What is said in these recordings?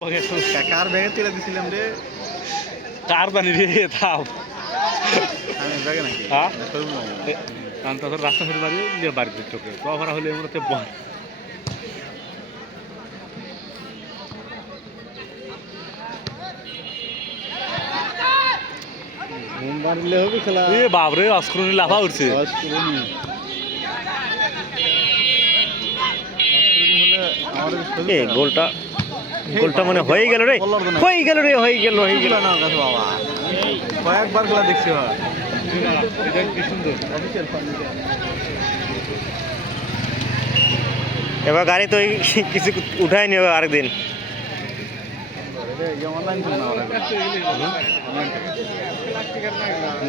কার ব্যাগে তুলে দিছিলাম রে কার জানি রে থাম আমি ব্যাগে নাকি হ্যাঁ তারপর রাস্তা ফের বাড়ি নিয়ে বাড়িতে চোখে কভার হলে এমনতে বল ঘুম বাড়লে হবে খেলা এ বাপরে অস্ক্রনি লাফা উঠছে গোলটা গোলটা মানে হয়ে গেল রে হয়ে গেল রে হয়ে গেল না বাবা কয়েকবার খেলা দেখছি এবার গাড়ি তো কিছু উঠায়নি আরেকদিন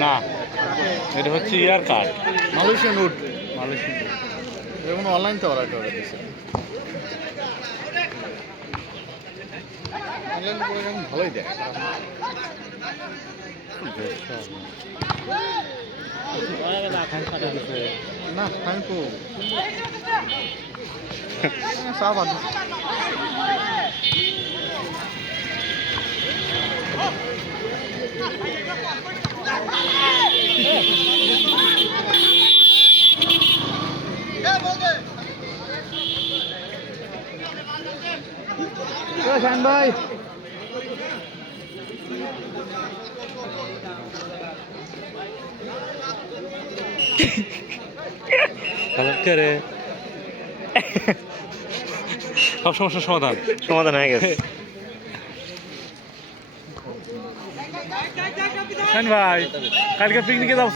না এটা হচ্ছে ইয়ার কার্ড মালয়েশিয়ান উড মালয়েশিয়ান যেমন অনলাইন তো অর্ডার করে দিচ্ছে অনলাইন করে যেমন ভালোই দেয় না আমি তো সাফ আছে শান ভাই করে সব সমস্যার সমাধান হয়ে গেছে ভাই কালকে পিকনিকে যাও